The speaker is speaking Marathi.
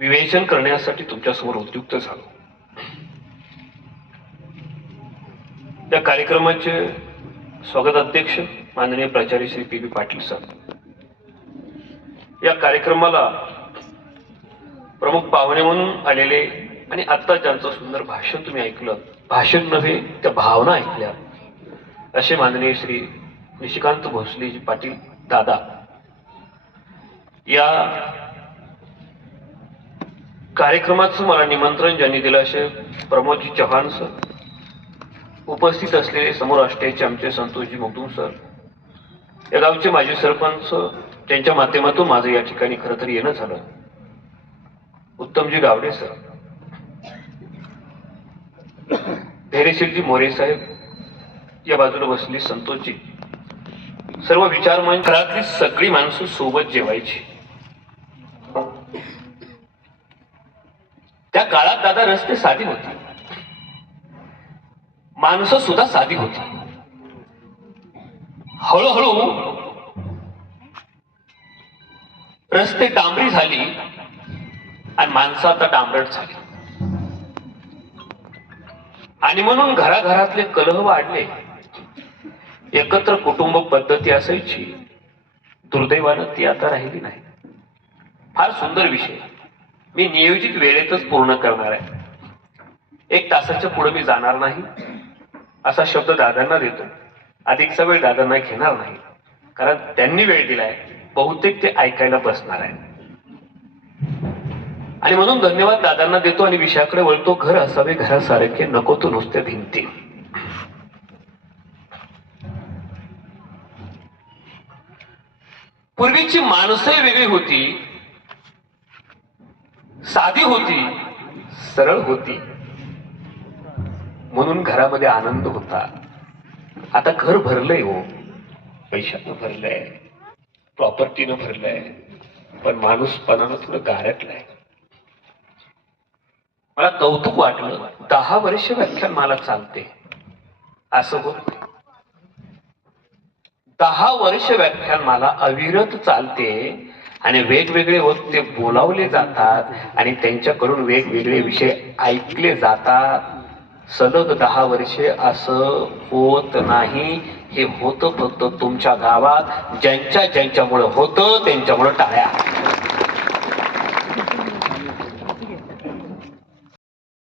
विवेचन करण्यासाठी तुमच्यासमोर उद्युक्त झालो. त्या कार्यक्रमाचे स्वागत अध्यक्ष माननीय प्राचार्य Shri P B Patil sir. या कार्यक्रमाला प्रमुख पाहुणे म्हणून आलेले आणि आता ज्यांचं सुंदर भाषण तुम्ही ऐकलं भाषण नव्हे त्या भावना ऐकल्या असे माननीय श्री निशिकांत भोसलेजी पाटील दादा. या कार्यक्रमाचं मला निमंत्रण ज्यांनी दिलं असे प्रमोदजी चव्हाण सर. उपस्थित असलेले समोर असल्याचे आमचे संतोषजी मुगदूम सर. या गावचे माजी सरपंच त्यांच्या माध्यमातून माझं या ठिकाणी खरं तर येणं झालं. उत्तमजी गावडे सर. धैर्यशीलजी मोरे साहेब. या बाजूला बसले संतोषजी. सर्व विचार मंच घरातली सगळी माणसं सोबत जेवायची. त्या काळात दादा रस्ते साधी होती माणसं सुद्धा साधी होती. हळूहळू रस्ते डांबरी झाली आणि माणसं आता डांबरट झाली. आणि म्हणून घराघरातले कलह वाढले. एकत्र कुटुंब पद्धती असायची. दुर्दैवानं ती आता राहिली नाही. फार सुंदर विषय. मी नियोजित वेळेतच पूर्ण करणार आहे. एक तासाच्या पुढे मी जाणार नाही. असा शब्द दादांना देतो. अधिकचा वेळ दादांना घेणार नाही. कारण त्यांनी वेळ दिलाय. बहुतेक ते ऐकायला बसणार आहे आणि म्हणून धन्यवाद दादांना देतो आणि विषयाकडे वळतो. घर असावे घरासारखे नको तो नुसते भिंती. पूर्वीची माणसंही वेगळी होती. साधी होती सरळ होती. म्हणून घरामध्ये आनंद होता. आता घर भरलंय हो. पैशानं भरलंय. प्रॉपर्टीनं भरलंय. पण माणूसपणानं थोडं गारटलंय मला कौतुक वाटलं दहा वर्ष व्याख्यान मला चालते. असं होत दहा वर्ष व्याख्यान मला अविरत चालते. आणि वेगवेगळे वक्ते बोलावले जातात आणि त्यांच्याकडून वेगवेगळे विषय ऐकले जातात. सलग दहा वर्षे असं होत नाही. हे होतं फक्त तुमच्या गावात. ज्यांच्या ज्यांच्यामुळं होतं त्यांच्यामुळं टाळ्या.